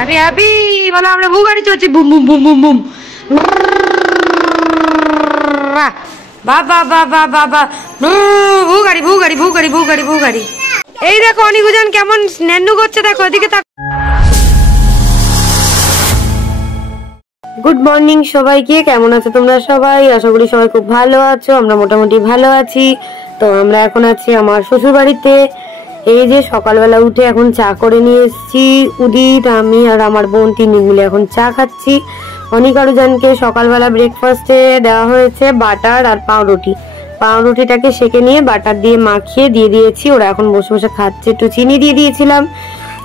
Happy happy বলো আমরা ভু গাড়ি চলছি broom boom boom boom boom বাবা বাবা বাবা ভু গাড়ি ভু গাড়ি ভু গাড়ি ভু গাড়ি ভু গাড়ি। এই দেখো অনিকুজান কেমন ন্যান্নু করছে দেখো এদিকে তাক। গুড মর্নিং সবাইকে, কেমন আছো তোমরা সবাই? আশা করি সবাই খুব ভালো আছো, আমরা মোটামুটি ভালো আছি। তো আমরা এখন আছি আমার শ্বশুর বাড়িতে। এই যে সকালবেলা উঠে এখন চা করে নিয়ে এসেছি, উদিত আমি আর আমার বোন তিনি মিলে এখন চা খাচ্ছি। অনিকারুজানকে সকালবেলা ব্রেকফাস্টে দেওয়া হয়েছে বাটার আর পাউরুটি। পাউরুটিটাকে সেঁকে নিয়ে বাটার দিয়ে মাখিয়ে দিয়ে দিয়েছি, ওরা এখন বসে বসে খাচ্ছে। একটু চিনি দিয়ে দিয়েছিলাম।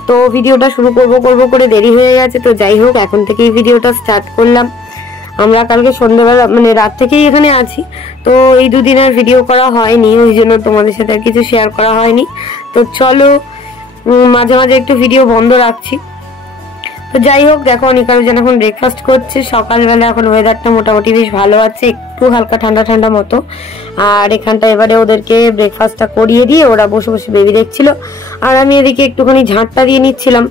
তো ভিডিওটা শুরু করবো করে দেরি হয়ে গেছে, তো যাই হোক এখন থেকেই ভিডিওটা স্টার্ট করলাম। আমরা কালকে সন্ধ্যাবেলা মানে রাত থেকেই এখানে আছি, তো এই দুদিন আর ভিডিও করা হয়নি, ওই জন্য তোমাদের সাথে আর কিছু শেয়ার করা হয়নি। তো চলো মাঝে মাঝে একটু ভিডিও বন্ধ রাখছি। তো যাই হোক দেখো অনিকারুজান এখন ব্রেকফাস্ট করছে। সকালবেলা এখন ওয়েদারটা মোটামুটি বেশ ভালো আছে, একটু হালকা ঠান্ডা ঠান্ডা মতো। আর এখানটা এবারে ওদেরকে ব্রেকফাস্টটা করিয়ে দিয়ে ওরা বসে বসে বেবি দেখছিল, আর আমি এদিকে একটুখানি ঝাঁটটা দিয়ে নিচ্ছিলাম।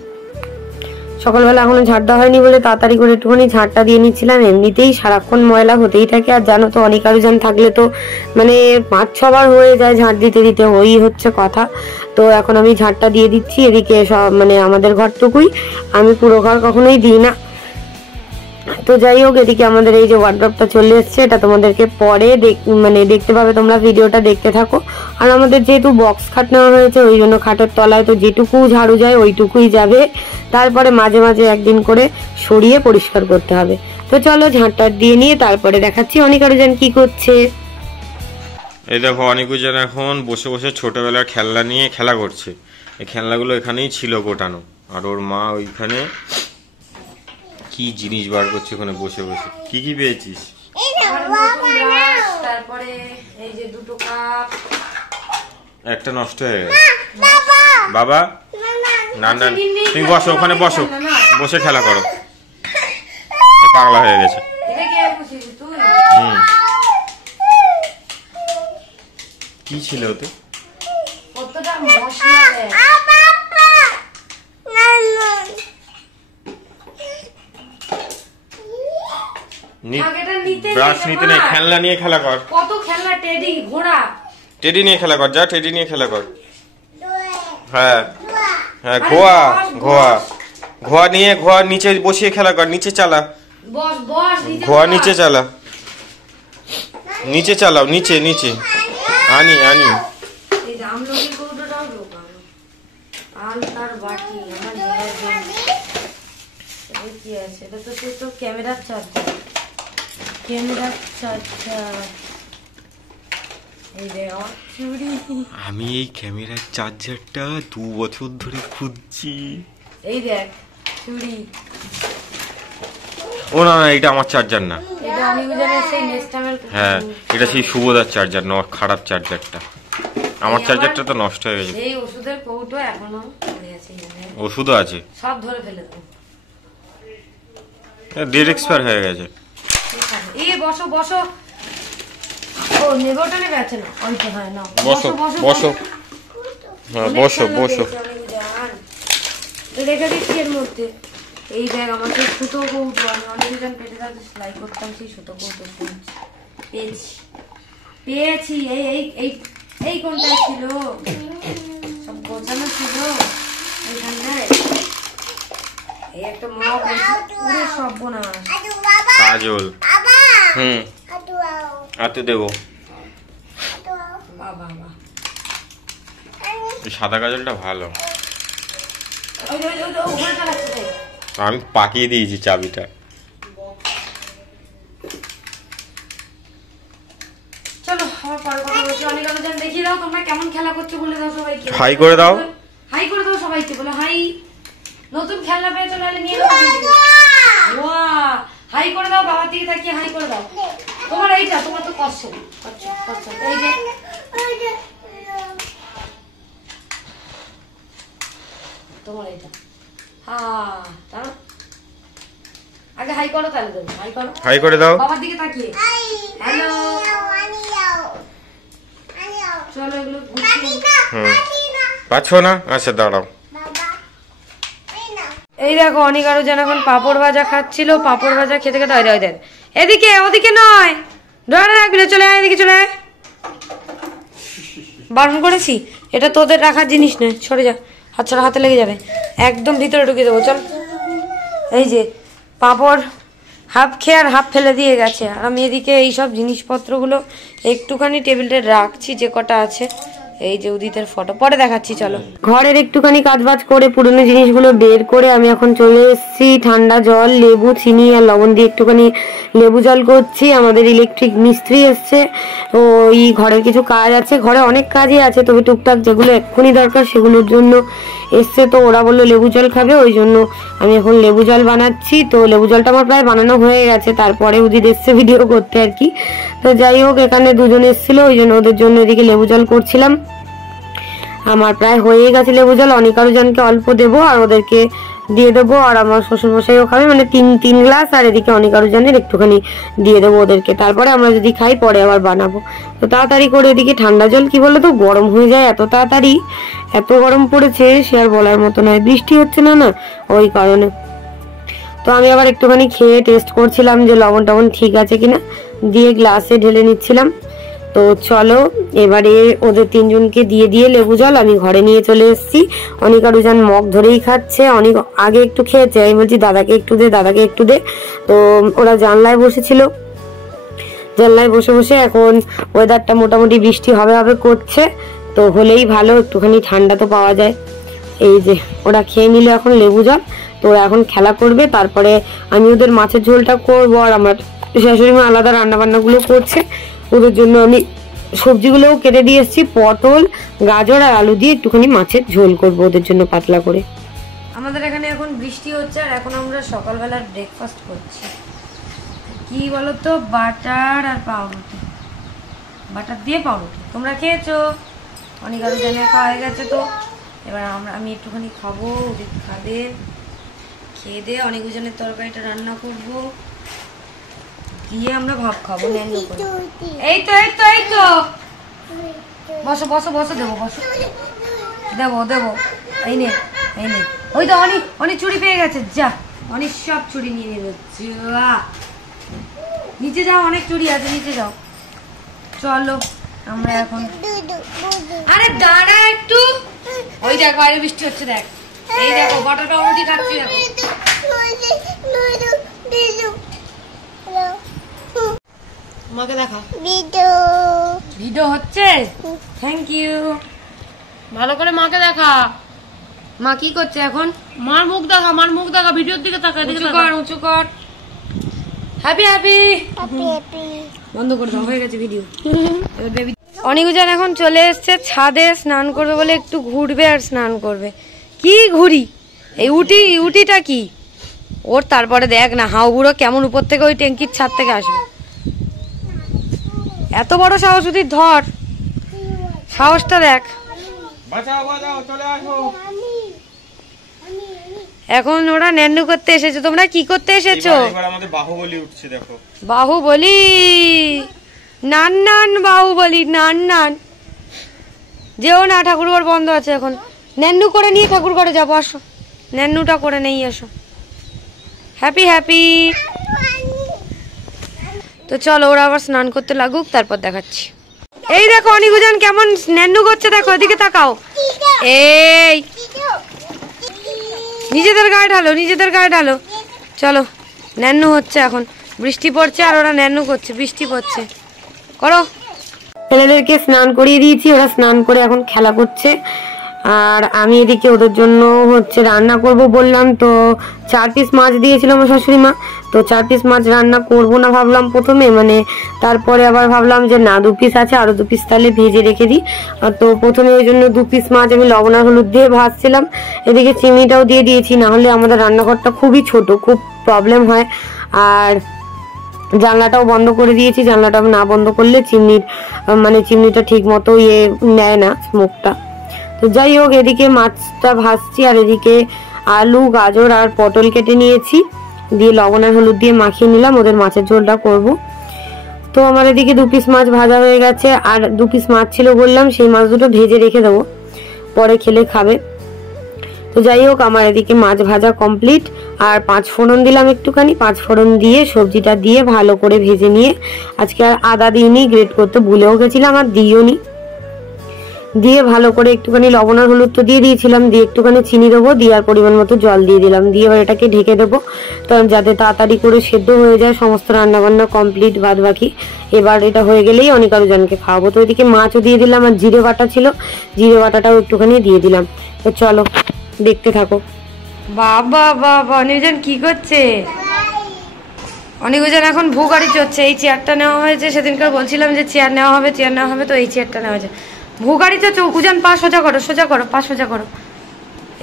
সকালবেলা এখনো ঝাঁট দেওয়া হয়নি বলে তাড়াতাড়ি করে একটুখানি ঝাঁটটা দিয়ে নিচ্ছিলাম। এমনিতেই সারাক্ষণ ময়লা হতেই থাকে, আর জানো তো অনিকারুজান থাকলে তো মানে 5-6 বার হয়ে যায় ঝাঁট দিতে দিতে, ওই হচ্ছে কথা। তো এখন আমি ঝাঁটটা দিয়ে দিচ্ছি। এদিকে সব মানে আমাদের ঘরটুকুই, আমি পুরো ঘর কখনোই দিই না। তো যাই হোক এদিকে আমাদের এই যে ওয়ার্ড্রপটা চলে এসছে, এটা তোমাদেরকে পরে মানে দেখতে পাবে, তোমরা ভিডিওটা দেখতে থাকো। আর আমাদের যেহেতু বক্স খাট নেওয়া হয়েছে ওই জন্য খাটের তলায় তো যেটুকু ঝাড়ু যায় ওইটুকুই যাবে, তারপরে মাঝে মাঝে একদিন করে সরিয়ে পরিষ্কার করতে হবে। তো চলো ঝাঁটটা দিয়ে নিয়ে তারপরে দেখাচ্ছি অনিকারুজান কি করছে। এই দেখো অনিকুজান এখন বসে বসে ছোটবেলার খেলনা নিয়ে খেলা করছে। এই খেলনাগুলো এখানেই ছিল গোটানো, আর ওর মা ওইখানে কি জিনিস বার করছে ওখানে বসে বসে। কি কি পেয়েছিস? তারপরে এই যে দুটো কাপ, একটা নষ্ট হয়ে গেছে। বাবা না না তুমি বসো, ওখানে বসো, বসে খেলা করো। পাগলা হয়ে গেছে। কি ছিল ওতে? ব্রাশ নিতে নেই, খেলনা নিয়ে খেলা কর। কত খেলনা, টেডি ঘোড়া, টেডি নিয়ে খেলা কর, যা টেডি নিয়ে খেলা কর। হ্যাঁ হ্যাঁ ঘোড়া ঘোড়া ঘোড়া নিয়ে ঘোড়া নিচে বসিয়ে খেলা কর, নিচে চালা। বস বস ঘোড়া নিচে চালা, নিচে চালাও, নিচে নিচে আনি আনি। এই আমলকি কৌটোটাও ঢোকানো, আলতার বাটি আমার হেয়ার জন্য। এটা কি আছে? এটা তো সেই তো ক্যামেরার চার্জার, ক্যামেরার চার্জার। এই দেখো চুড়ি, আমি এই ক্যামেরার চার্জারটা 2 বছর ধরে খুঁজছি। এই দেখ চুড়ি। ও না না এটা আমার চার্জার না, এটা অনিকুজানের সেই নেস্টামের। হ্যাঁ এটা সেই শুভদার চার্জার না, খারাপ চার্জারটা। আমার চার্জারটা তো নষ্ট হয়ে গেছে। এই ওষুধের কৌটো এখনো পড়ে আছে, ওষুধও আছে, সব ধরে ফেলে দাও। ডেট এক্সপায়ার হয়ে গেছে। এই বসো বসো, ও নেবে ওটা নেবে, আছে না ওই তো। হয় না বসো বসো, হ্যাঁ বসো বসো। রেখে দিচ্ছি এর মধ্যে। এই দেখ আমার সেই সুতো কৌটো, আমি অনেকজন পেটে থাকতে সেলাই করতাম, সেই সুতো কৌটো পেয়েছি পেয়েছি। এই এই এই এই কোনটা ছিল, সব গোছানো ছিল এইখানটায়। এই একটা মগ পুরো সর্বনাশ। কাজল, হাতে দেবো। বাবা বাবা সাদা কাজলটা ভালো। আমি পাকিয়ে দিয়েছি চাবিটা। চলো আমার পরে কথা বলছি। অনিকারুজান দেখিয়ে দাও তোমরা কেমন খেলা করছো, বলে দাও সবাইকে। হাই করে দাও, হাই করে দাও সবাইকে, বলো হাই। নতুন খেলনা পেয়েছো, নাহলে নিয়ে নাও। ওয়াও হাই করে দাও, বাবার দিকে তাকিয়ে হাই করে দাও। তোমার এইটা, তোমার তো কষ্ট কষ্ট। এই যে তোমার এইটা, হ্যাঁ আগে হাই করো, তাহলে দেবো। হাই করো, হাই করে দাও বাবার দিকে তাকিয়ে। হ্যালো চলো এগুলো গুছিয়ে। পাচ্ছো না? আচ্ছা দাঁড়াও। এই দেখো অনেক আরো যেন এখন পাঁপড় ভাজা খাচ্ছিল, পাঁপড় ভাজা খেতে খেতে হয় দেন এদিকে ওদিকে নয়, ধরে রাখবি না, চলে আয় এদিকে চলে আয়। বারণ করেছি, এটা তোদের রাখার জিনিস নয়, সরে যা, হাত ছাড়া হাতে লেগে যাবে, একদম ভিতরে ঢুকিয়ে দেবো। চল, এই যে পাঁপড় হাফ খেয়ে আর হাফ ফেলে দিয়ে গেছে, আর আমি এদিকে এইসব জিনিসপত্রগুলো একটুখানি টেবিলটা রাখছি যে কটা আছে। এই যে উদিতের ফটো পরে দেখাচ্ছি, চলো। ঘরের একটুখানি কাজবাজ করে পুরনো জিনিসগুলো বের করে আমি এখন চলে এসেছি ঠান্ডা জল, লেবু, চিনি আর লবণ দিয়ে একটুখানি লেবু জল করছি। আমাদের ইলেকট্রিক মিস্ত্রি এসছে, ওই ঘরের কিছু কাজ আছে, ঘরে অনেক কাজই আছে, তবে টুকটাক যেগুলো এক্ষুনি দরকার সেগুলোর জন্য এসছে। তো ওরা বললো লেবু জল খাবে, ওই জন্য আমি এখন লেবু জল বানাচ্ছি। তো লেবু জলটা আমার প্রায় বানানো হয়ে গেছে, তারপরে উদিত এসছে ভিডিও করতে আর কি। তো যাই হোক, এখানে দুজন এসেছিল, ওই জন্য ওদের জন্য এদিকে লেবু জল করছিলাম। আমার প্রায় হয়ে গেছে লেবু জল, অনেক আরো জনকে অল্প দেবো আর ওদেরকে দিয়ে দেবো, আর আমার শ্বশুরমশাইও খাবে, মানে তিন গ্লাস, আর এদিকে অনেক আরো জনের একটুখানি দিয়ে দেবো ওদেরকে, তারপরে আমরা যদি খাই পরে আবার বানাবো। তো তাড়াতাড়ি করে এদিকে ঠান্ডা জল কি বলতো গরম হয়ে যায় এত তাড়াতাড়ি, এত গরম পড়েছে সে আর বলার মতো নয়, বৃষ্টি হচ্ছে না না ওই কারণে। তো আমি আবার একটুখানি খেয়ে টেস্ট করছিলাম যে লবণ টবণ ঠিক আছে কিনা, দিয়ে গ্লাসে ঢেলে নিচ্ছিলাম। তো চলো এবারে ওদের তিনজনকে দিয়ে দিয়ে লেবু জল আমি ঘরে নিয়ে চলে এসেছি। অনেক আরো যান মগ ধরেই খাচ্ছে, অনেক আগে একটু খেয়েছে, আমি বলছি দাদাকে একটু দে, দাদাকে একটু দে। তো ওরা জানলায় বসেছিল, জানলায় বসে বসে এখন ওয়েদারটা মোটামুটি বৃষ্টি হবে হবে করছে, তো হলেই ভালো, একটুখানি ঠান্ডা তো পাওয়া যায়। এই যে ওরা খেয়ে নিল এখন লেবু জল, তো ওরা এখন খেলা করবে, তারপরে আমি ওদের মাছের ঝোলটা করবো, আর আমার শাশুড়ি মা আলাদা রান্না বান্নাগুলো করছে, ওদের জন্য আমি সবজিগুলোও কেটে দিয়ে এসেছি, পটল, গাজর আর আলু দিয়ে একটুখানি মাছের ঝোল করবো ওদের জন্য পাতলা করে। আমাদের এখানে এখন বৃষ্টি হচ্ছে, আর এখন আমরা সকালবেলার ব্রেকফাস্ট করছি কি বলতো, বাটার আর পাউরুটি, বাটার দিয়ে পাউরুটি। তোমরা খেয়েছো? অনেক আরো জানে খাওয়া হয়ে গেছে, তো এবার আমি একটুখানি খাবো, ওদের খাবে, খেয়ে দিয়ে অনেক জনের তরকারিটা রান্না করবো, দিয়ে আমরা ভাত খাবো। এই তো এই তো এই তো, বসো বসো বসো, দেবো বসো, দেবো দেবো, এই নে এই নে। ওই তো অনেক চুড়ি পেয়ে গেছে, যা অনেক সব চুড়ি নিয়ে নিল, যা নিচে যাও, অনেক চুড়ি আছে, নিচে যাও। চলো আমরা এখন, আরে দাঁড়া একটু, ওই দেখ বাইরে বৃষ্টি হচ্ছে, দেখ এই দেখো বাটার পাউরুটি খাচ্ছি, দেখো মাকে দেখা, ভিডিও হচ্ছে, থ্যাংক ইউ, ভালো করে মাকে দেখা। মা কি করছে এখন? মার মুখ দেখা, মার মুখ দেখা, ভিডিওর দিকে তাকা, উঁচু কর উঁচু কর, হ্যাপি হ্যাপি, বন্ধ করে দাও, হয়ে গেছে ভিডিও। অনিকুজান এখন চলে এসছে ছাদে, স্নান করবে বলে একটু ঘুরবে আর স্নান করবে। কি ঘুরি এই উটিটা কি ওর, তারপরে দেখ না হাউবুড়ো কেমন উপর থেকে ওই ট্যাঙ্কির ছাদ থেকে আসবে, এত বড় সাহস উদিত, ধর সাহসটা দেখ। এখন ওরা ন্যান্নু করতে এসেছে, তোমরা কি করতে এসেছো? বাহুবলী উঠছে দেখো, বাহুবলী, নান নান বাহুবলী, নান নান, যেও না, ঠাকুরঘর বন্ধ আছে এখন, ন্যান্নু করে নিয়ে ঠাকুর ঘরে যাবো, আসো ন্যান্নুটা করে নেই, আসো, হ্যাপি হ্যাপি। তো চলো ওরা আবার স্নান করতে লাগুক, তারপর দেখাচ্ছি। এই দেখো অনিকুজান কেমন ন্যান্নু করছে, দেখো এদিকে তাকাও, এই নিজেদের গায়ে ঢালো, নিজেদের গায়ে ঢালো, চলো ন্যান্নু হচ্ছে, এখন বৃষ্টি পড়ছে আর ওরা ন্যান্নু করছে, বৃষ্টি পড়ছে, করো। ছেলেদেরকে স্নান করিয়ে দিয়েছি, ওরা স্নান করে এখন খেলা করছে, আর আমি এদিকে ওদের জন্য হচ্ছে রান্না করব বললাম, তো 4 পিস মাছ দিয়েছিল আমার শাশুড়ি মা, তো 4 পিস মাছ রান্না করব না ভাবলাম প্রথমে, মানে তারপরে আবার ভাবলাম যে না 2 পিস আছে, আরো 2 পিস তাহলে ভেজে রেখে দিই। তো প্রথমে ওই জন্য 2 পিস মাছ আমি লবণ আর হলুদ দিয়ে ভাজছিলাম, এদিকে চিংড়িটাও দিয়ে দিয়েছি, না হলে আমাদের রান্নাঘরটা খুবই ছোট, খুব প্রবলেম হয়। আর জানলাটাও বন্ধ করে দিয়েছি, জানলাটা না বন্ধ করলে চিমনিটা ঠিক মতো নেয় না স্মোকটা। তো যাই হোক, এদিকে মাছটা ভাজছি, আর এদিকে আলু, গাজর আর পটল কেটে নিয়েছি, দিয়ে লবণ আর হলুদ দিয়ে মাখিয়ে নিলাম, ওদের মাছের ঝোলটা করব। তো আমার এদিকে 2 পিস মাছ ভাজা হয়ে গেছে, আর 2 পিস মাছ ছিল বললাম, সেই মাছ দুটো ভেজে রেখে দেবো, পরে খেলে খাবে। তো যাই হোক, আমার এদিকে মাছ ভাজা কমপ্লিট। আর 5 ফোড়ন দিলাম একটুখানি, 5 ফোড়ন দিয়ে সবজিটা দিয়ে ভালো করে ভেজে নিয়ে, আজকে আর আদা দিইনি, গ্রেট করতে ভুলেও গেছিলাম আর দিইও নি, দিয়ে ভালো করে একটুখানি লবণ আর হলুদ তো দিয়ে দিয়েছিলাম, দিয়ে একটুখানি চিনি দেবো, দিয়ে আর পরিমাণ মতো জল দিয়ে দিলাম, দিয়ে এবার এটাকে ঢেকে দেবো যাতে তাড়াতাড়ি করে সেদ্ধ হয়ে যায়। সমস্ত রান্নাবান্না কমপ্লিট বাদ বাকি, এবার এটা হয়ে গেলেই অনেক আরো জনকে খাওয়াবো। তো এদিকে মাছও দিয়ে দিলাম, আর জিরে বাটা ছিল, জিরে বাটাটাও একটুখানি দিয়ে দিলাম। তো চলো দেখতে থাকো। বাবা বাবা, অনিকজন কি করছে? অনিকজন এখন ভুগাড়ি চড়ছে। এই চেয়ারটা নেওয়া হয়েছে, সেদিনকার বলছিলাম যে চেয়ার নেওয়া হবে, তো এই চেয়ারটা নেওয়া হয়েছে। ভুগাড়ি চড়ছে। উজান পা সোজা করো, সোজা করো, পা সোজা করো।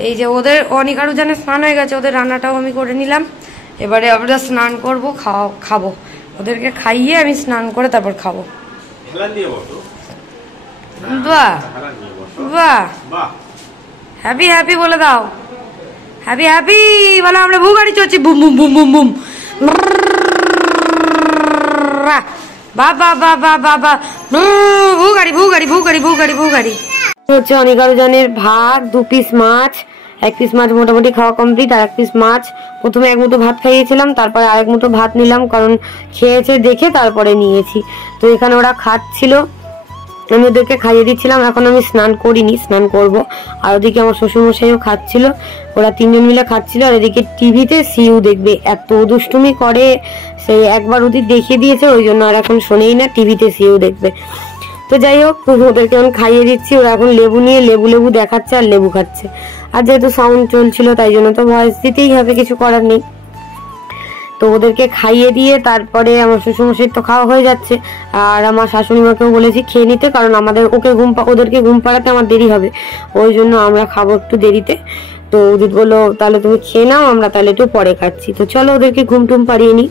এই যে ওদের অনিক আর উজানের স্নান হয়ে গেছে, ওদের রান্নাটাও আমি করে নিলাম। এবারে আমরা স্নান করবো, খাবো। ওদেরকে খাইয়ে আমি স্নান করে তারপর খাবো। বাহ বাহ, হ্যাপি হ্যাপি বলে দাও, হ্যাপি হ্যাপি বলে। আমরা ভুগাড়ি চড়ছি, boom boom boom boom boom. বাবা বাবা বাবা, ভুগাড়ি ভুগাড়ি ভুগাড়ি ভুগাড়ি ভুগাড়ি হচ্ছে। অনেক আরো জনের ভাত, 2 পিস মাছ, 1 পিস মাছ মোটামুটি খাওয়া কমপ্লিট, আর 1 পিস মাছ। প্রথমে 1 মুঠো ভাত খাইয়েছিলাম, তারপরে আরেক মুঠো ভাত নিলাম, কারণ খেয়েছে দেখে তারপরে নিয়েছি। তো এখানে ওরা খাচ্ছিল, আমি ওদেরকে খাইয়ে দিচ্ছিলাম। এখন আমি স্নান করিনি, স্নান করব। আর ওদিকে আমার শ্বশুরমশাইও খাচ্ছিল, ওরা 3 জন মিলে খাচ্ছিল। আর এদিকে টিভিতে সিউ দেখবে, এত দুষ্টুমি করে। সেই একবার ওদের দেখিয়ে দিয়েছে, ওই জন্য আর এখন শোনেই না, টিভিতে সিউ দেখবে। তো যাই হোক, ওদেরকে এখন খাইয়ে দিচ্ছি। ওরা এখন লেবু নিয়ে লেবু দেখাচ্ছে আর লেবু খাচ্ছে। আর যেহেতু সাউন্ড চলছিল তাই জন্য তো ভয়েস দিতেই হবে, কিছু করার নেই। তো ওদেরকে খাইয়ে দিয়ে তারপরে আমার শ্বশুরমশাই তো খাওয়া হয়ে যাচ্ছে, আর আমার শাশুড়ি মাকেও বলেছি খেয়ে নিতে, কারণ ওদেরকে ঘুম পাড়াতে আমার দেরি হবে, ওই জন্য আমরা খাবো একটু দেরিতে। তো উদিত বললো তাহলে তুমি খেয়ে নাও, আমরা তাহলে একটু পরে খাচ্ছি। তো চলো ওদেরকে ঘুম টুম পাড়িয়ে নিই।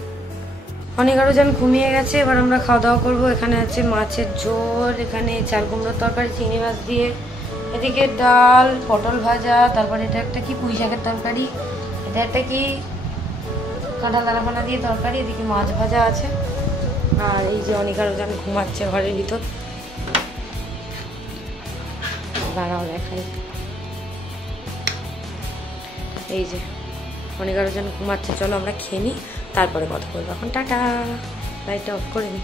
অনেক আরো যেন ঘুমিয়ে গেছে, এবার আমরা খাওয়া দাওয়া করবো। এখানে আছে মাছের ঝোল, এখানে চাল কুমড়োর তরকারি চিংড়ি মাছ দিয়ে, এদিকে ডাল, পটল ভাজা, তারপরে এটা একটা কি পুঁই শাকের তরকারি, এটা একটা কি কাঁঠাল দানাপানা দিয়ে তরকারি, এদিকে মাছ ভাজা আছে। আর এই যে অনেক আরো যেন ঘুমাচ্ছে ঘরের ভিতর, দাঁড়াও দেখাই। এই যে অনেক আরো যেন ঘুমাচ্ছে। চলো আমরা খেয়ে নিই, তারপরে কথা বলবো। এখন টাটা, লাইটটা অফ করে দিই।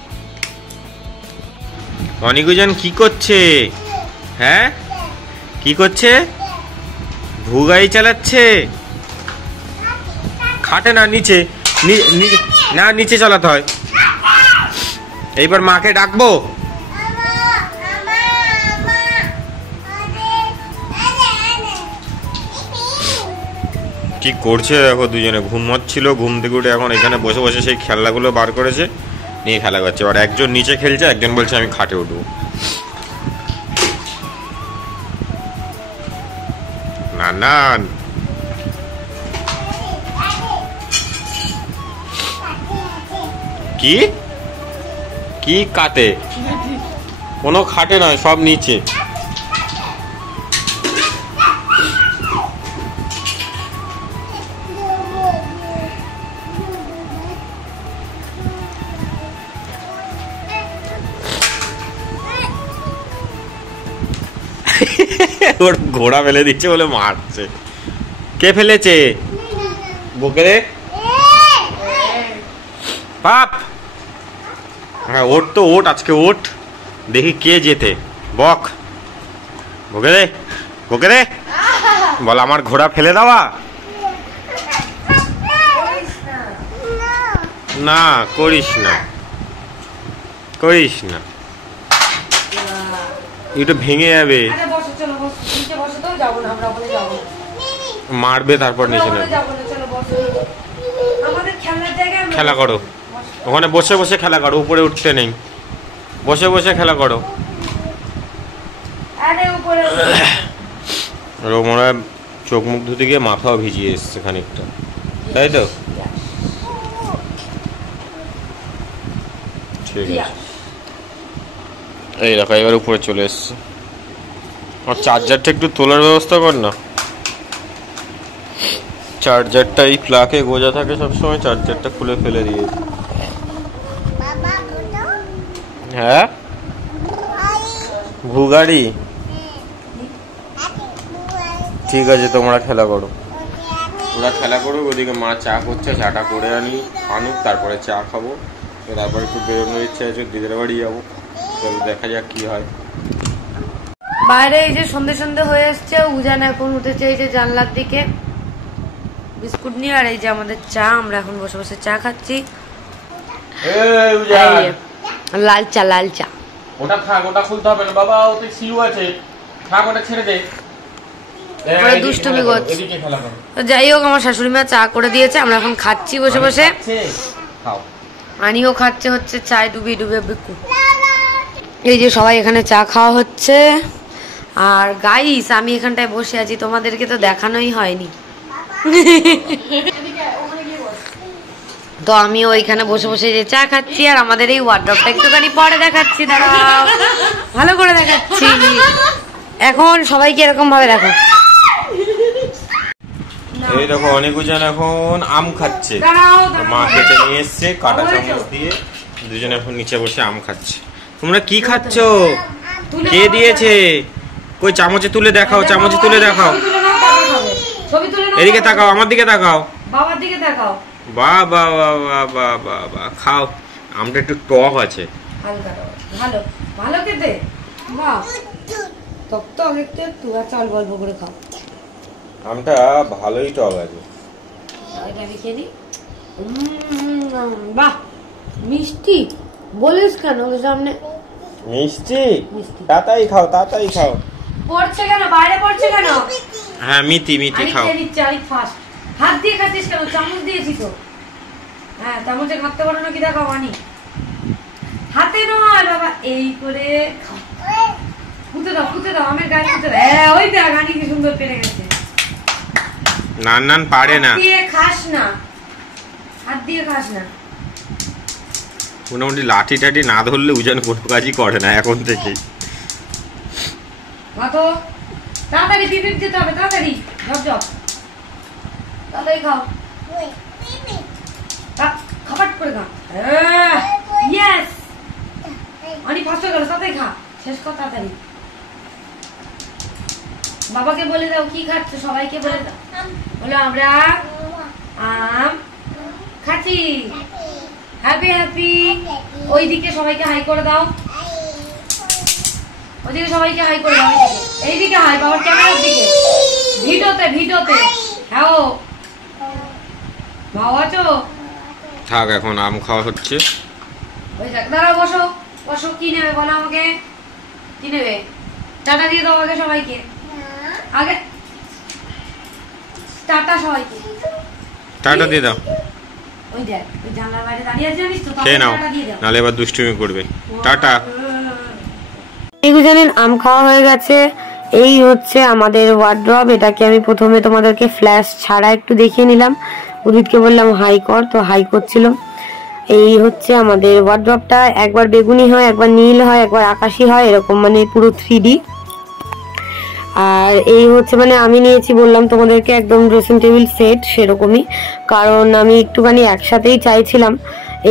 অনিকজন কি করছে? হ্যাঁ, কি করছে? ভুগাড়ি চালাচ্ছে। খাটে না, নিচে না, নিচে চালাতে হয়। এইবার মাকে ডাকবো। কি করছে দেখো, দুজনে ঘুমাচ্ছিল, ঘুম থেকে উঠে এখন এখানে বসে বসে সেই খেলনাগুলো বার করেছে, নিয়ে খেলা করছে। এবার একজন নিচে খেলছে, একজন বলছে আমি খাটে উঠবো। না না, কি কি কাটে? কোনো খাটে নয়, সব নিচে। ওর ঘোড়া ফেলে দিচ্ছে বলে মারছে। কে ফেলেছে? বকে দে পাপ। হ্যাঁ, ওট তো ওট, আজকে ওট, দেখি কে জেতে। বক, বকে দে, বকে দে, বল আমার ঘোড়া ফেলে দেওয়া। না করিস না, করিস না, এটা ভেঙে যাবে। মারবে তারপর নিচে নেবে। খেলা করো ওখানে, বসে বসে খেলা করো, উপরে উঠতে নেই, বসে বসে খেলা করো। রোমরা চোখ মুখ ধুতে গিয়ে মাথাও ভিজিয়ে এসছে খানিকটা, তাই তো? ঠিক আছে, এই দেখো এবার উপরে চলে এসছে। আর চার্জারটা একটু তোলার ব্যবস্থা কর না। চার্জারটা এই প্লাগে গোজা থাকে সবসময়, চার্জারটা খুলে ফেলে দিয়েছে। হ্যাঁ, ভুগাড়ি ঠিক আছে, তোমরা খেলা করো, ওরা খেলা করো। ওদিকে মা চা করছে, চাটা করে আনুক, তারপরে চা খাবো। তো তারপরে একটু বেরোনোর ইচ্ছা আছে, দিদির বাড়ি যাবো। চলো দেখা যাক কি হয়। বাইরে এই যে সন্ধে সন্ধে হয়ে এসছে, উজান এখন উঠেছে এই যে জানলার দিকে বিস্কুট নিয়ে, আর এই যে আমাদের চা, আমরা এখন বসে বসে চা খাচ্ছি। লাল চা, লাল চা। ওটা থাক, ওটা খুলতে হবে না বাবা, ওতে সিউ আছে, থাক, ওটা ছেড়ে দে। দুষ্টুমি করছে। যাই হোক, আমার শাশুড়ি মা চা করে দিয়েছে, আমরা এখন খাচ্ছি বসে বসে। আনিও খাচ্ছে হচ্ছে চায় ডুবিয়ে ডুবিয়ে বিকু। এই যে সবাই এখানে চা খাওয়া হচ্ছে। আর গাইস, আমি এখানটায় বসে আছি, তোমাদেরকে তো দেখানোই হয়নি। তো আমি ওইখানে বসে বসে যে চা খাচ্ছি, আর আমাদের এই ওয়ার্ড্রপটা একটুখানি পরে দেখাচ্ছি, দাঁড়াও ভালো করে দেখাচ্ছি। এখন সবাইকে এরকম ভাবে দেখো। এই দেখো অনেকজন এখন আম খাচ্ছে, মা কেটে নিয়ে এসছে কাঁটা চামচ দিয়ে, দুজন এখন নিচে বসে আম খাচ্ছে। তোমরা কি খাচ্ছ? কে দিয়েছে? কই চামচে তুলে দেখাও, চামচে তুলে দেখাও। এদিকে তাকাও, আমার দিকে তাকাও, বাবার দিকে তাকাও। বাহ বাহ বাহ বাহ বাহ বাহ বাহ। খাও, আমটা একটু টক আছে। ভালো ভালো খেতে, বাহ টক টক একটু একটু, আচ্ছা অল্প অল্প করে খাও। আমটা ভালোই টক আছে। বাহ মিষ্টি বলিস কেন সামনে? মিষ্টি তাড়াতাড়ি খাও, তাড়াতাড়ি খাও। পড়ছে কেন বাইরে, পড়ছে কেন? হ্যাঁ মিটি মিটি খাও। হাত দিয়ে খাচ্ছিস কেন? চামচ দিয়েছি তো। হ্যাঁ চামচে খাতে পারো না কি দেখাও, আনি হাতে নয় বাবা, এই করে খাও। ফুটে দাও, ফুটে দাও, আমের গায়ে ফুটে দাও। হ্যাঁ ওই দেখ, আনি কি সুন্দর পেরে গেছে। নান নান পারে না, হাত দিয়ে খাস না, হাত দিয়ে খাস না। মোটামুটি লাঠি টাঠি না ধরলে উজান কোনো কাজই করে না এখন থেকেই। তো তাড়াতাড়ি পিপিপ দিতে হবে, তাড়াতাড়ি ঝপ ঝপ, তাড়াতাড়ি খাও, খাপাট করে খা। ইয়েস অনেক ফাস্ট হয়ে গেল, তাড়াতাড়ি খা, শেষ কর তাড়াতাড়ি। বাবাকে বলে দাও কি খাচ্ছ, সবাইকে বলে দাও, বলো আমরা আম খাচ্ছি, হ্যাপি হ্যাপি। ওইদিকে সবাইকে হাই করে দাও, ওইদিকে সবাইকে হাই করে দাও, এইদিকে হাই, বাবার ক্যামেরার দিকে, ভিডিওতে ভিডিওতে। হ্যাঁ ভাও আছো? থাক, এখন আম খাওয়া হচ্ছে। ওই দেখ, দাঁড়াও, বসো বসো। কি নেবে বলো আমাকে, কি নেবে? টাটা দিয়ে দাও আগে সবাইকে, আগে টাটা সবাইকে, টাটা দিয়ে দাও। ওই দেখ, ওই জানলার বাইরে দাঁড়িয়ে আছে, জানিস তো, টাটা দিয়ে দাও, নালে এবার দুষ্টুমি করবে। টাটা। এই জানেন আম খাওয়া হয়ে গেছে। এই হচ্ছে আমাদের ওয়ার্ড্রপ। এটাকে আমি প্রথমে তোমাদেরকে ফ্ল্যাশ ছাড়া একটু দেখিয়ে নিলাম। উদিতকে বললাম হাই কর, তো হাই করছিল। এই হচ্ছে আমাদের ওয়ার্ড্রপটা, একবার বেগুনি হয়, একবার নীল হয়, একবার আকাশি হয়, এরকম মানে পুরো 3D। আর এই হচ্ছে মানে আমি নিয়েছি বললাম তোমাদেরকে একদম ড্রেসিং টেবিল সেট সেরকমই, কারণ আমি একটুখানি একসাথেই চাইছিলাম।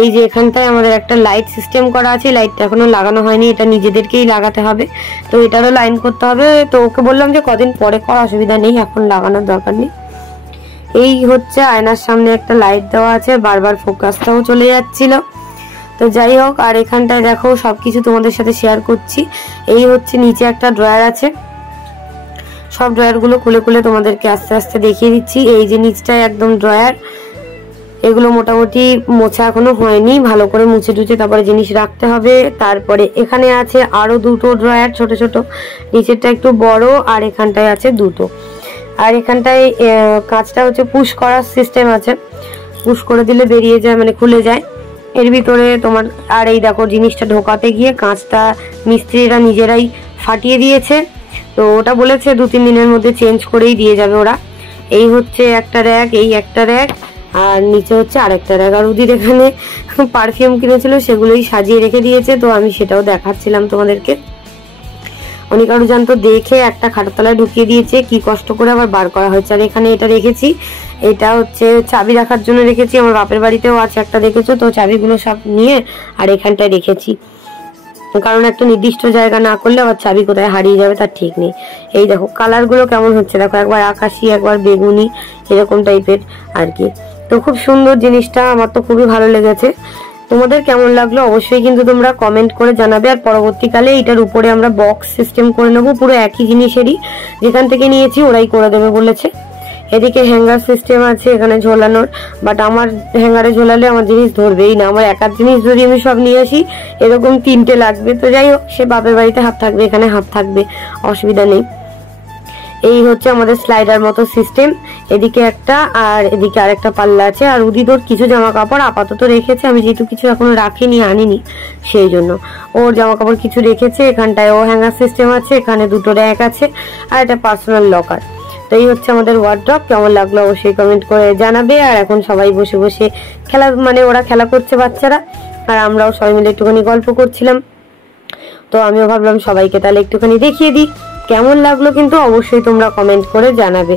এই যে এখানটায় আমাদের একটা লাইট সিস্টেম করা আছে, লাইটটা এখনো লাগানো হয়নি, এটা নিজেদেরকেই লাগাতে হবে, তো এটারও লাইন করতে হবে। তো ওকে বললাম যে কদিন পরে কর, অসুবিধা নেই, এখন লাগানোর দরকার নেই। এই হচ্ছে আয়নার সামনে একটা লাইট দেওয়া আছে, বারবার ফোকাসটাও চলে যাচ্ছিল। তো যাই হোক, আর এখানটায় দেখো সবকিছু তোমাদের সাথে শেয়ার করছি। এই হচ্ছে নিচে একটা ড্রয়ার আছে, সব ড্রয়ারগুলো খুলে খুলে তোমাদেরকে আস্তে আস্তে দেখিয়ে দিচ্ছি। এই যে নিচটায় একদম ড্রয়ার, এগুলো মোটামুটি মোছা এখনো হয়নি, ভালো করে মুছে টুছে তারপরে জিনিস রাখতে হবে। তারপরে এখানে আছে আরো দুটো ড্রয়ার, ছোট ছোট, নিচেরটা একটু বড়, আর এখানটায় আছে দুটো। আর এখানটায় কাঁচটা হচ্ছে পুশ করার সিস্টেম আছে, পুশ করে দিলে বেরিয়ে যায়, মানে খুলে যায় এর ভিতরে তোমার। আর এই দেখো জিনিসটা ঢোকাতে গিয়ে কাঁচটা মিস্ত্রিরা নিজেরাই ফাটিয়ে দিয়েছে, তো ওটা বলেছে 2-3 দিনের মধ্যে চেঞ্জ করেই দিয়ে যাবে ওরা। এই হচ্ছে একটা র্যাক, এই একটা র্যাক, আর নিচে হচ্ছে আরেকটা র্যাক। আর উদির এখানে পারফিউম কিনেছিল, সেগুলোই সাজিয়ে রেখে দিয়েছে, তো আমি সেটাও দেখাচ্ছিলাম তোমাদেরকে। অনেক আরো জানতো দেখে একটা খাটের তলায় ঢুকিয়ে দিয়েছে, কি কষ্ট করে আবার বার করা হয়েছে। আর এখানে এটা রেখেছি, এটা হচ্ছে চাবি রাখার জন্য রেখেছি, আমার বাপের বাড়িতেও আছে একটা, দেখেছো তো, চাবিগুলো সব নিয়ে আর এখানটায় রেখেছি। কারণ একটা নির্দিষ্ট জায়গা না করলে আবার চাবি কোথায় হারিয়ে যাবে তার ঠিক নেই। এই দেখো কালারগুলো কেমন হচ্ছে, দেখো একবার আকাশি একবার বেগুনি এরকম টাইপের আর কি। তো খুব সুন্দর জিনিসটা, আমার তো খুবই ভালো লেগেছে। তোমাদের কেমন লাগলো অবশ্যই কিন্তু তোমরা কমেন্ট করে জানাবে। আর পরবর্তীকালে এটার উপরে আমরা বক্স সিস্টেম করে নেবো, পুরো একই জিনিসেরই, যেখান থেকে নিয়েছি ওরাই করে দেবে বলেছে। এদিকে হ্যাঙ্গার সিস্টেম আছে এখানে ঝোলানোর, বাট আমার হ্যাঙ্গারে ঝোলালে আমার জিনিস ধরবেই না। আমার একার জিনিস যদি আমি সব নিয়ে আসি এরকম 3টে লাগবে। তো যাই হোক, সে বাপের বাড়িতে হাত থাকবে, এখানে হাত থাকবে, অসুবিধা নেই। এই হচ্ছে আমাদের স্লাইডার মতো সিস্টেম, এদিকে একটা আর এদিকে আরেকটা পাল্লা আছে। আর উদিতোর কিছু জামা কাপড় আপাতত রেখেছে, আমি যেহেতু কিছু এখনো রাখিনি, আনিনি, সেই জন্য ওর জামা কাপড় কিছু রেখেছে। এখানটায় ও হ্যাঙ্গার সিস্টেম আছে, এখানে 2টো র্যাক আছে আর একটা পার্সোনাল লকার। তো এই হচ্ছে আমাদের ওয়ার্ড্রপ। কেমন লাগলো অবশ্যই কমেন্ট করে জানাবে। আর এখন সবাই বসে বসে খেলা, মানে ওরা খেলা করছে বাচ্চারা, আর আমরাও সবাই মিলে একটুখানি গল্প করছিলাম। তো আমিও ভাবলাম সবাইকে তাহলে একটুখানি দেখিয়ে দিই কেমন লাগলো, কিন্তু অবশ্যই তোমরা কমেন্ট করে জানাবে।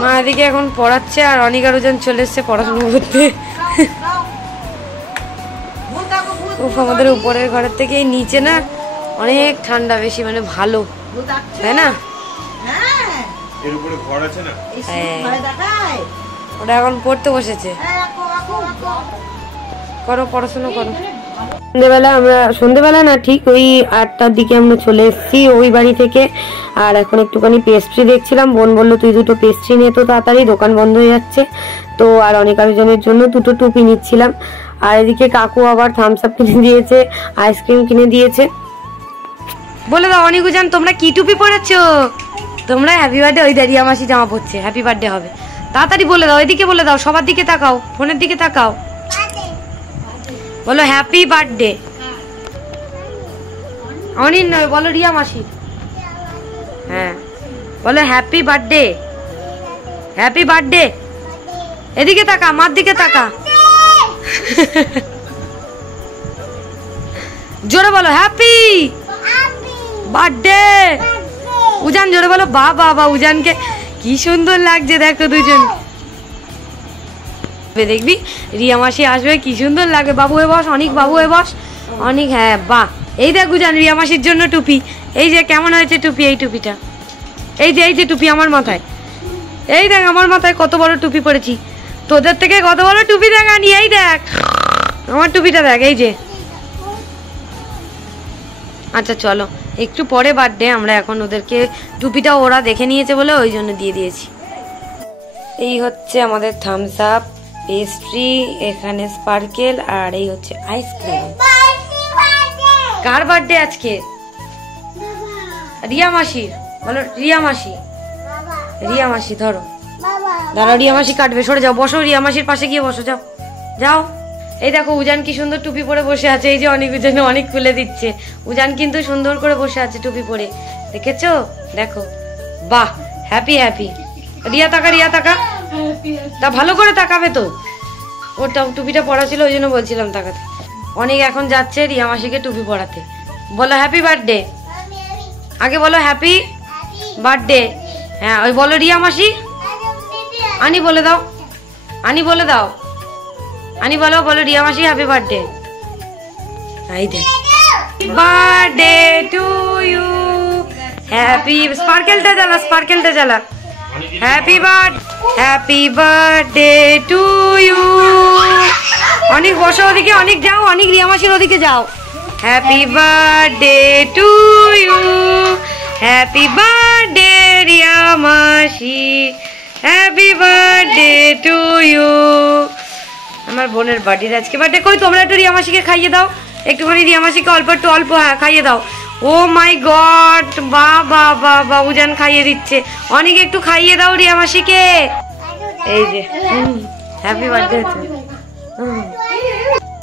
মা এদিকে এখন পড়াচ্ছে আর অনিকা রোজন চলে এসছে পড়াশোনা করতে। আমাদের উপরের ঘরের থেকে নিচে না অনেক ঠান্ডা বেশি, মানে ভালো, তাই না? এর উপরে ঘর আছে না, ওটা এখন পড়তে বসেছে। করো পড়াশোনা করো। সন্ধ্যেবেলা না, ঠিক ওই 8টার দিকে আমরা চলে এসেছি ওই বাড়ি থেকে। আর এখন একটুখানি পেস্ট্রি দেখছিলাম, বোন বললো তুই 2টো পেস্ট্রি নে তো তাড়াতাড়ি, দোকান বন্ধ হয়ে যাচ্ছে। তো আর অনেক আয়োজনের জন্য 2টো টুপি নিচ্ছিলাম। আর এদিকে কাকু আবার থামস আপ কিনে দিয়েছে, আইসক্রিম কিনে দিয়েছে। বলে দাও অনিকুজান, তোমরা কি টুপি পরেছ? তোমরা হ্যাপি বার্থডে, ওই দাঁড়িয়ে মাসি জামা পড়ছে, হ্যাপি বার্থডে হবে, তাড়াতাড়ি বলে দাও, এদিকে বলে দাও, সবার দিকে তাকাও, ফোনের দিকে তাকাও, বলো হ্যাপি বার্থডে। অনিন নয়, বলো রিয়া মাসি। হ্যাঁ বলো হ্যাপি বার্থডে, হ্যাপি বার্থডে। এদিকে তাকা, মার দিকে তাকা, জোরে বলো হ্যাপি বার্থডে। উজান জোরে বলো বা বাবা, উজানকে কি সুন্দর লাগছে দেখো দুজন। দেখবি রিয়া মাসি আসবে, কি সুন্দর লাগে। বাবু হয়ে বস, অনেক বাবু হয়ে বস, অনেক। হ্যাঁ বাহ, এই দেখ উজান রিয়া মাসির জন্য টুপি, এই যে কেমন হয়েছে টুপি, এই টুপিটা, এই যে টুপি আমার মাথায়, এই দেখ আমার মাথায় কত বড় টুপি পরেছি, তোদের থেকে কত বড় টুপি দেখ আনি, এই দেখ আমার টুপিটা দেখ, এই যে। আচ্ছা চলো, একটু পরে বার্থডে, আমরা এখন ওদেরকে টুপিটা ওরা দেখে নিয়েছে বলে ওই জন্য দিয়ে দিয়েছি। এই হচ্ছে আমাদের থামস আপ, পেস্ট্রি, এখানে স্পার্কেল, আর এই হচ্ছে আইসক্রিম। কার বার্থডে আজকে? রিয়া মাসির। বলো রিয়া মাসি, রিয়া মাসি ধরো, দাঁড়াও রিয়া মাসি কাটবে, সরে যাও, বসো রিয়া মাসির পাশে গিয়ে বসো, যাও যাও। এই দেখো উজান কি সুন্দর টুপি পরে বসে আছে, এই যে অনেক উজান অনেক খুলে দিচ্ছে, উজান কিন্তু সুন্দর করে বসে আছে টুপি পরে, দেখেছো? দেখো বাহ, হ্যাপি হ্যাপি। রিয়া তাকা, রিয়া তাকা, তা ভালো করে তাকাবে তো, ওটা টুপিটা পরা ছিল ওই জন্য বলছিলাম তাকাতে। অনেক এখন যাচ্ছে রিয়া মাসিকে টুপি পরাতে। বলো হ্যাপি বার্থডে, আগে বলো হ্যাপি বার্থডে। হ্যাঁ ওই বলো রিয়া মাসি, আনি বলে দাও, আনি বলে দাও, আনি বলো, বলো রিয়া মাসি হ্যাপি বার্থডে। এই দেখ, বার্থডে টু ইউ, হ্যাপি, স্পার্কেলটা জ্বালা, স্পার্কেলটা জ্বালা, হ্যাপি বার্থডে টু ইউ। অনেক বসো ওদিকে, অনেক যাও, অনেক রিয়া মাসির ওদিকে যাও। Happy birthday to you, happy birthday Riya মাসি, হ্যাপি বার্থডে টু ইউ। আমার বোনের বার্থডে আজকে, বার্থডে। কই তোমরা একটু রিয়া মাসিকে খাইয়ে দাও, একটুখানি রিয়া মাসিকে অল্প একটু অল্প, হ্যাঁ খাইয়ে দাও। ও মাই গড, বা বা বা বা, উজান খাইয়ে দিচ্ছে, অনেক একটু খাইয়ে দাও রিয়া মাসিকে। এই যে হ্যাপি বার্থডে,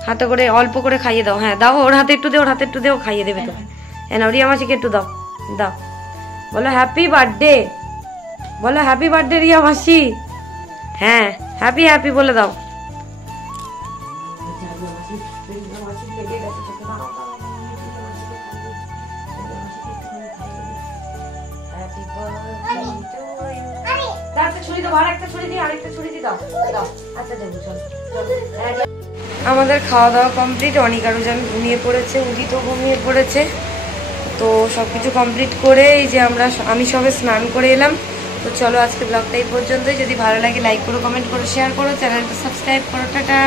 হাতে করে অল্প করে খাইয়ে দাও। হ্যাঁ দাও, ওর হাতে একটু দে, ওর হাতে একটু দে, ও খাইয়ে দেবে তো। হ্যাঁ নাও রিয়া মাসিকে একটু দাও, দাও, বলো হ্যাপি বার্থডে, বলো হ্যাপি বার্থডে রিয়া মাসি। হ্যাঁ হ্যাপি হ্যাপি বলে দাও। ছুরি দাও, আরেকটা ছুরি দিই, আরেকটা ছুরি দিই, দাও দাও। আচ্ছা দেবো, চলো চলো। আমাদের খাওয়া দাওয়া কমপ্লিট, অনিকা রুজান ঘুমিয়ে পড়েছে, উদিতও ঘুমিয়ে পড়েছে। তো সবকিছু কমপ্লিট করে এই যে আমি সবে স্নান করে এলাম। তো চলো আজকে ব্লগটা এই পর্যন্তই। যদি ভালো লাগে লাইক করো, কমেন্ট করো, শেয়ার করো, চ্যানেলটা সাবস্ক্রাইব করো। টাটা।